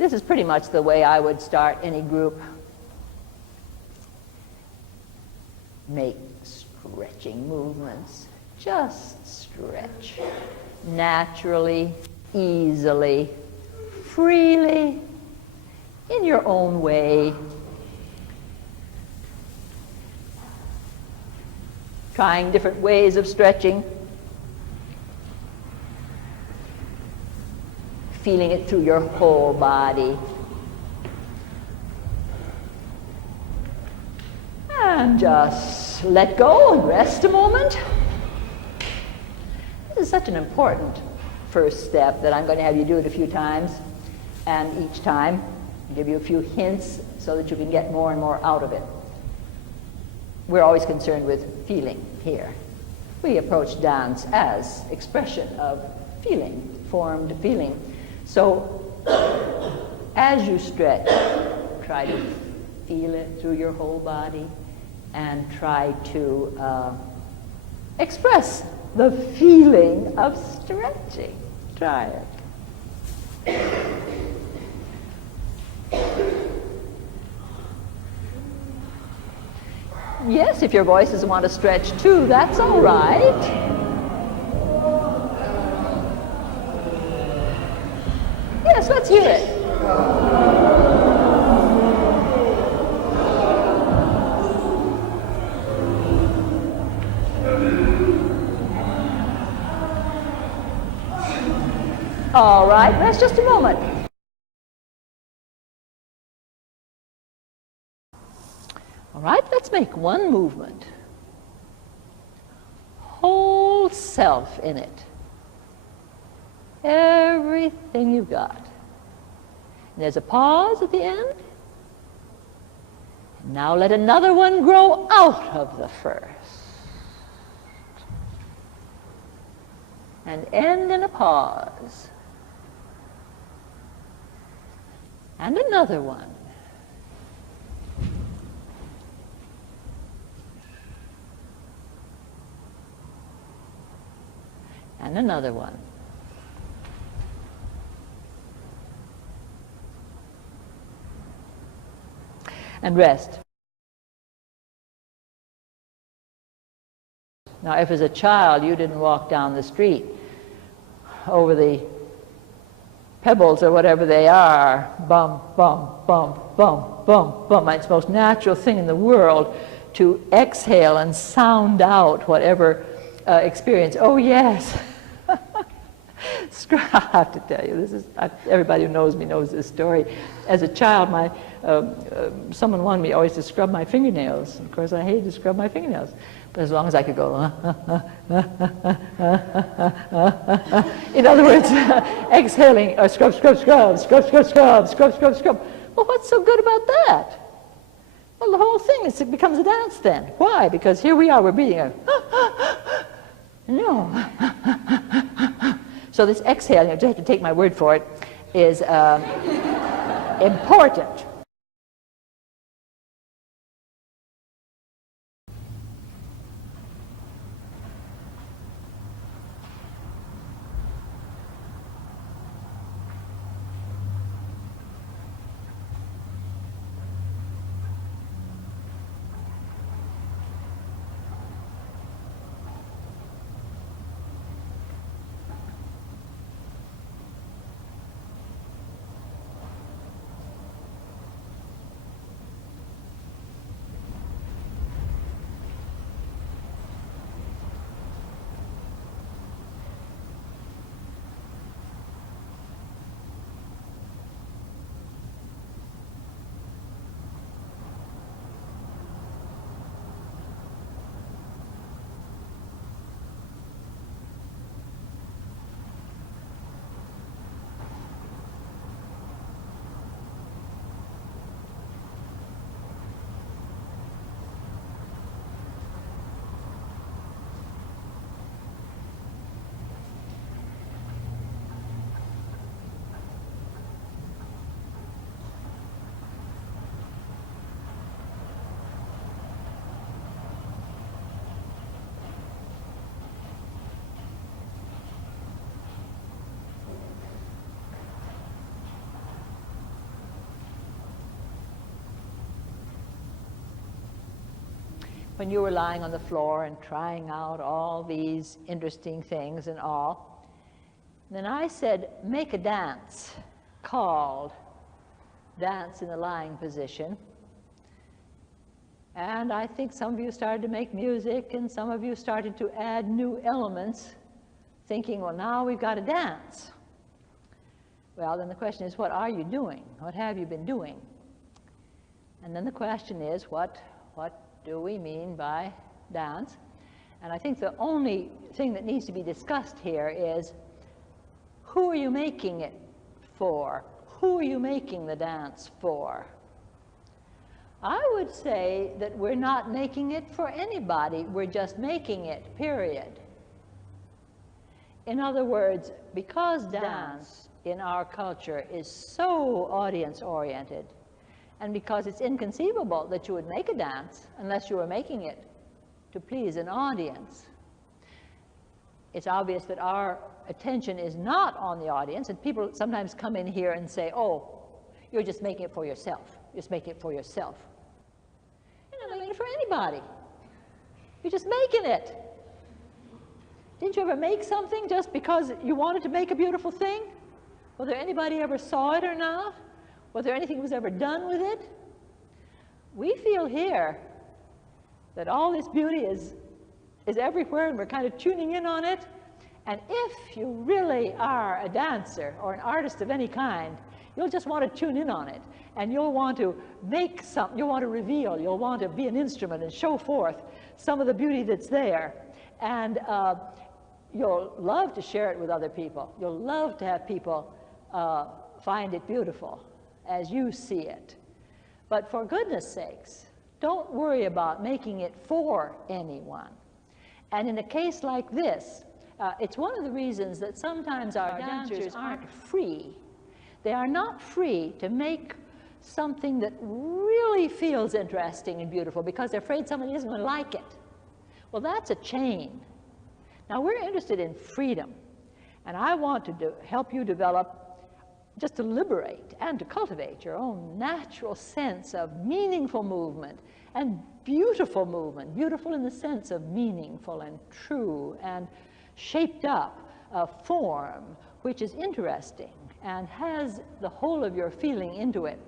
This is pretty much the way I would start any group. Make stretching movements. Just stretch. Naturally, easily, freely, in your own way. Trying different ways of stretching. Feeling it through your whole body. And just let go and rest a moment. This is such an important first step that I'm going to have you do it a few times. And each time, I'll give you a few hints so that you can get more and more out of it. We're always concerned with feeling here. We approach dance as expression of feeling, formed feeling. So, as you stretch, try to feel it through your whole body and try to express the feeling of stretching. Try it. Yes, if your voice doesn't want to stretch too, that's all right. Yes, let's hear it. All right, rest just a moment. All right, let's make one movement. Whole self in it. Everything you've got. And there's a pause at the end. Now let another one grow out of the first. And end in a pause. And another one. And another one. And rest. Now, if as a child you didn't walk down the street over the pebbles or whatever they are, bump, bump, bump, bump, bump, bump, it's the most natural thing in the world to exhale and sound out whatever experience. Oh, yes. I have to tell you, this is everybody who knows me knows this story. As a child, someone wanted me always to scrub my fingernails. Of course, I hated to scrub my fingernails, but as long as I could go, in other words, exhaling, scrub, scrub, scrub, scrub, scrub, scrub, scrub, scrub, scrub. Well, what's so good about that? Well, the whole thing it becomes a dance then. Why? Because here we are, we're breathing. No. So this exhale, you just have to take my word for it, is important. when you were lying on the floor and trying out all these interesting things and all. Then I said, make a dance called Dance in the Lying Position. And I think some of you started to make music, and some of you started to add new elements, thinking, well, now we've got to dance. Well, then the question is, what are you doing? What have you been doing? And then the question is, what do we mean by dance? And I think the only thing that needs to be discussed here is, who are you making it for? Who are you making the dance for? I would say that we're not making it for anybody, we're just making it, period. In other words, because dance in our culture is so audience-oriented, and because it's inconceivable that you would make a dance unless you were making it to please an audience, it's obvious that our attention is not on the audience, and people sometimes come in here and say, oh, you're just making it for yourself. You're just making it for yourself. You're not making it for anybody. You're just making it. Didn't you ever make something just because you wanted to make a beautiful thing? Whether anybody ever saw it or not? Whether anything was ever done with it? We feel here that all this beauty is everywhere, and we're kind of tuning in on it. And if you really are a dancer or an artist of any kind, you'll just want to tune in on it, and you'll want to make something, you'll want to reveal, you'll want to be an instrument and show forth some of the beauty that's there. And you'll love to share it with other people. You'll love to have people find it beautiful as you see it. But for goodness sakes, don't worry about making it for anyone. And in a case like this, it's one of the reasons that sometimes our dancers aren't free. They are not free to make something that really feels interesting and beautiful because they're afraid somebody isn't going to like it. Well, that's a chain. Now, we're interested in freedom, and I want to help you develop, just to liberate and to cultivate your own natural sense of meaningful movement and beautiful movement, beautiful in the sense of meaningful and true and shaped up form, which is interesting and has the whole of your feeling into it.